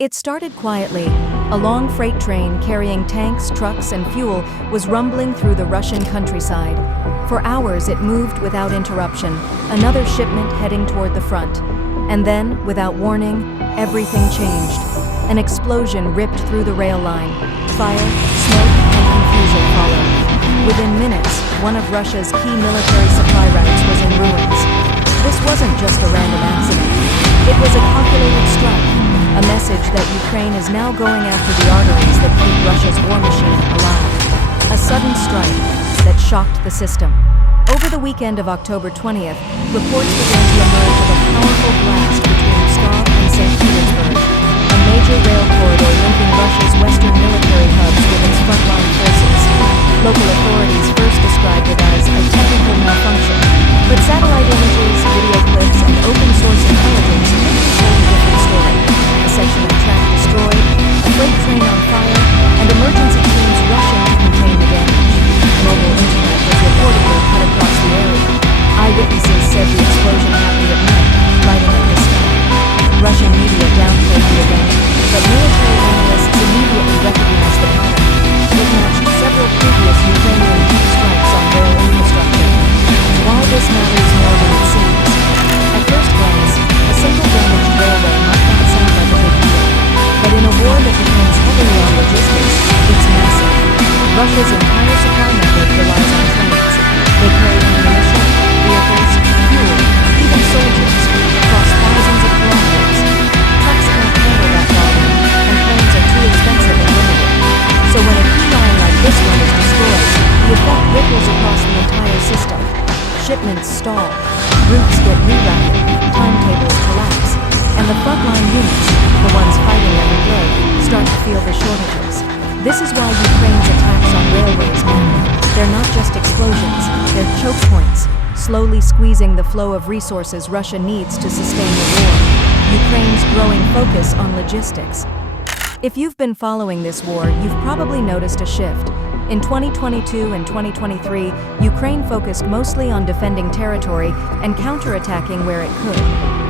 It started quietly. A long freight train carrying tanks, trucks, and fuel was rumbling through the Russian countryside. For hours it moved without interruption, another shipment heading toward the front. And then, without warning, everything changed. An explosion ripped through the rail line. Fire, smoke, and confusion followed. Within minutes, one of Russia's key military supply routes was in ruins. This wasn't just a random accident. It was a calculated strike, a message that Ukraine is now going after the arteries that keep Russia's war machine alive. A sudden strike that shocked the system. Over the weekend of October 20th, reports began to emerge of a powerful blast between Pskov and Saint Petersburg, a major rail corridor linking Russia's western military hubs with its frontline forces. Local authorities first described it as a technical malfunction, but satellite images, video clips, and open-source intelligence quickly told a different story. A section of track destroyed, a freight train on fire, and emergency teams rushing to contain the damage. Mobile internet was reportedly cut across the area. Eyewitnesses said the explosion happened at night, lighting up the sky. Russian media downplayed the event, but military analysts immediately recognized the pattern. It matched several previous Ukrainian deep strikes on rail infrastructure. Why this matters more than it seems. At first glance, a single damaged railway might not sound like a big deal, but in a war that depends heavily on logistics, it's massive. Russia's entire supply network relies on trains. They carry ammunition, vehicles, fuel, even soldiers, across thousands of kilometers. Trucks can't handle that volume, and planes are too expensive and limited. So when a key line like this one is destroyed, the effect ripples across the entire system. Shipments stall, routes get rerouted, timetables collapse, and the frontline units, the ones fighting every day, start to feel the shortages. This is why Ukraine's attacks on railways matter. They're not just explosions, they're choke points, slowly squeezing the flow of resources Russia needs to sustain the war. Ukraine's growing focus on logistics. If you've been following this war, you've probably noticed a shift. In 2022 and 2023, Ukraine focused mostly on defending territory and counterattacking where it could.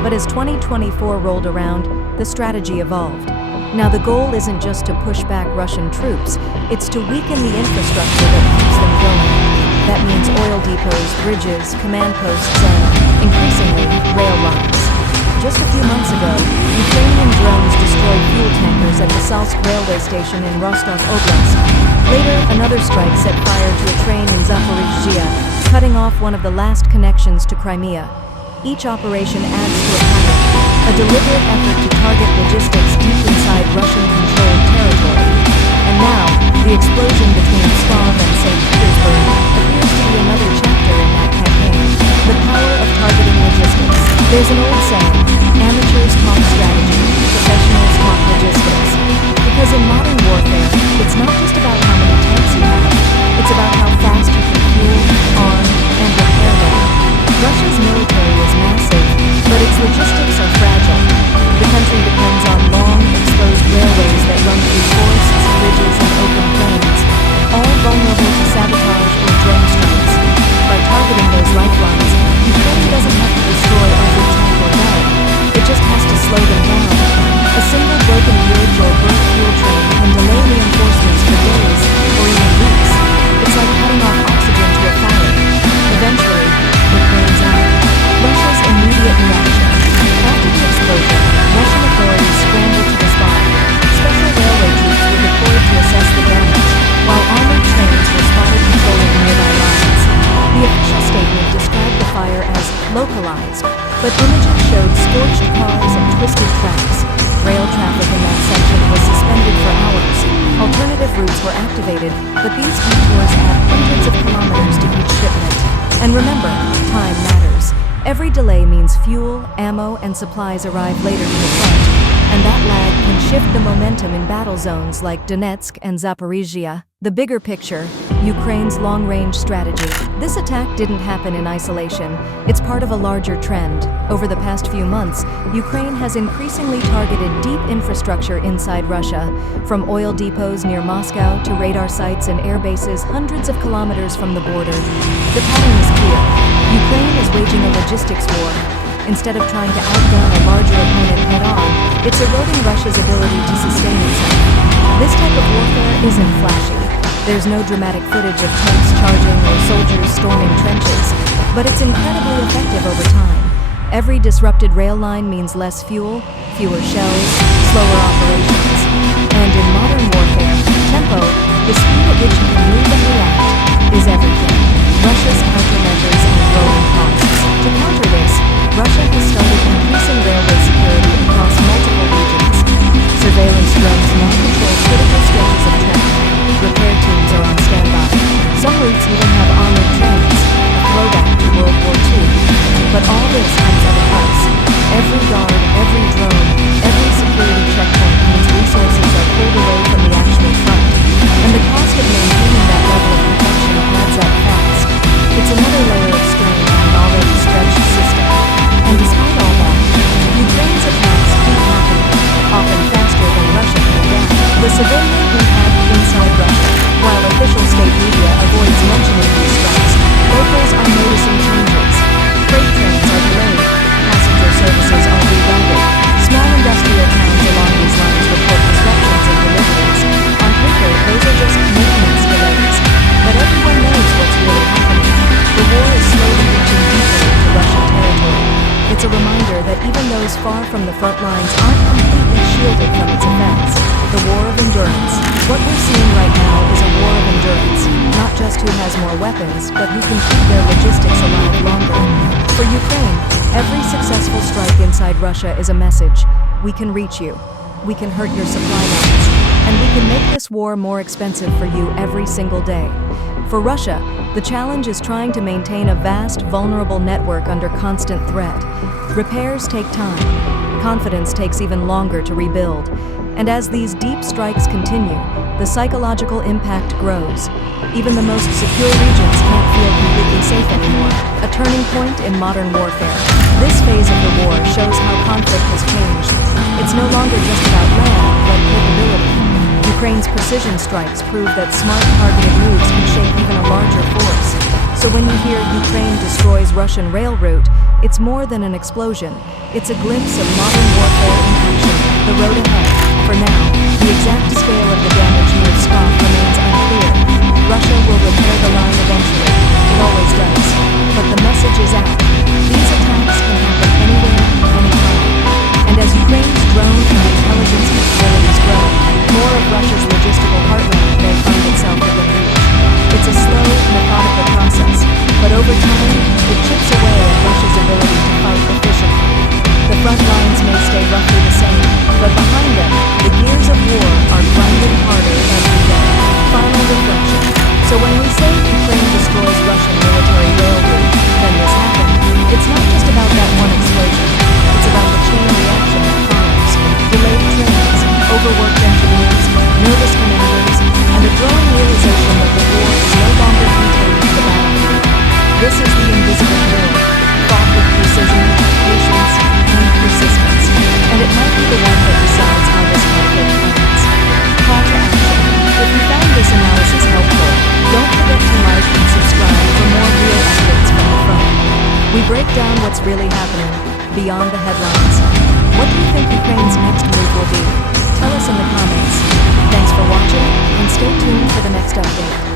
But as 2024 rolled around, the strategy evolved. Now the goal isn't just to push back Russian troops, it's to weaken the infrastructure that keeps them going. That means oil depots, bridges, command posts, and, increasingly, rail lines. Just a few months ago, Ukrainian drones destroyed fuel tankers at the Salsk railway station in Rostov Oblast. Later, another strike set fire to a train in Zaporizhzhia, cutting off one of the last connections to Crimea. Each operation adds to a pattern, a deliberate effort to target logistics deep inside Russian-controlled territory. And now, the explosion between Pskov and Saint Petersburg appears to be another chapter in that campaign. The power of targeting logistics. There's an old saying, amateurs talk strategy, professionals talk logistics. Because in modern warfare, it's not just about how many tanks you have, it's about how fast you can fuel, arm, and repair them. Russia's military is massive, but its logistics are fragile. The country depends on long, exposed railways that run through forests, bridges, and open plains, all vulnerable to sabotage or drone strikes. By targeting those lifelines, Ukraine doesn't have to destroy every tank or gun. It just has to slow them down. A single broken bridge or burnt fuel train can delay reinforcements for days or even weeks. It's like cutting off oxygen to a fire. Eventually, it burns out. Russia's immediate reaction. After the explosion, Russian authorities scrambled to the spot. Special railway troops were deployed to assess the damage, while armored trains were spotted patrolling nearby lines. The official statement described the fire as localized, but images showed scorched cars and twisted tracks. Rail traffic in that section was suspended for hours. Alternative routes were activated, but these detours add hundreds of kilometers to each shipment. And remember, time matters. Every delay means fuel, ammo, and supplies arrive later to the front, and that lag can shift the momentum in battle zones like Donetsk and Zaporizhzhia. The bigger picture, Ukraine's long-range strategy. This attack didn't happen in isolation. It's part of a larger trend. Over the past few months, Ukraine has increasingly targeted deep infrastructure inside Russia, from oil depots near Moscow to radar sites and air bases hundreds of kilometers from the border. The pattern is clear. Ukraine is waging a logistics war. Instead of trying to outgun a larger opponent head-on, it's eroding Russia's ability to sustain itself. This type of warfare isn't flashy. There's no dramatic footage of tanks charging or soldiers storming trenches, but it's incredibly effective over time. Every disrupted rail line means less fuel, fewer shells, slower operations. And in modern warfare, tempo, the speed at which you can move and react, is everything. Russia's countermeasures and growing costs. To counter this, Russia has started increasing railway security across multiple regions. Surveillance drones now control critical stretches of track. Repair teams are on standby. Some routes even have armored trains, a throwback to World War II. But all this comes at a price. Every guard, every drone, every security checkpoint means resources are pulled away from the actual front. And the cost of maintaining that level of protection adds up fast. It's another layer of strain on an already stretched system. And despite all that, Ukraine's attacks keep happening, often faster than Russia can adapt. The civilian impact inside Russia, while official state media avoids mentioning these strikes, locals are noticing changes. Freight trains are delayed, passenger services are rerouted, small industrial towns along these lines report disruptions in deliveries. On paper, those are just maintenance delays, but everyone knows what's really happening. The war is slowly reaching deeper into Russian territory. It's a reminder that even those far from the front lines aren't completely shielded from its effects. The war of endurance. What we're seeing right now is a war of endurance, not just who has more weapons, but who can keep their logistics alive longer. For Ukraine, every successful strike inside Russia is a message. We can reach you. We can hurt your supply lines. And we can make this war more expensive for you every single day. For Russia, the challenge is trying to maintain a vast, vulnerable network under constant threat. Repairs take time. Confidence takes even longer to rebuild. And as these deep strikes continue, the psychological impact grows. Even the most secure regions can't feel completely safe anymore. A turning point in modern warfare. This phase of the war shows how conflict has changed. It's no longer just about land, but capability. Ukraine's precision strikes prove that smart targeted moves can shake even a larger force. So when you hear Ukraine destroys Russian rail route, it's more than an explosion. It's a glimpse of modern warfare in action. The road ahead. For now, the exact scale of the damage near Pskov remains unclear. Russia will repair the line eventually. It always does. But the message is out. These attacks can happen anywhere, anytime. And as Ukraine's drone and intelligence capabilities grow, more of Russia's logistical heartland may find itself within reach. It's a slow, methodical process, but over time, it chips away at Russia's ability to fight efficiently. The front lines may stay roughly the same, but behind them, the gears of war are grinding harder every day. Final reflection. So when we say Ukraine destroys Russian military rail route, then this happened, it's not just about that one explosion. It's about the chain reaction that follows. Delayed trains, overworked engineers, nervous commanders, and a growing realization that the war is no longer contained to the battlefield. This is the invisible war, fought with precision, patience, and persistence. And it might be the one that decides how this conflict ends. Call to action. If you found this analysis helpful, don't forget to like and subscribe for more real updates from the front. We break down what's really happening, beyond the headlines. What do you think Ukraine's next move will be? Tell us in the comments. Thanks for watching, and stay tuned for the next update.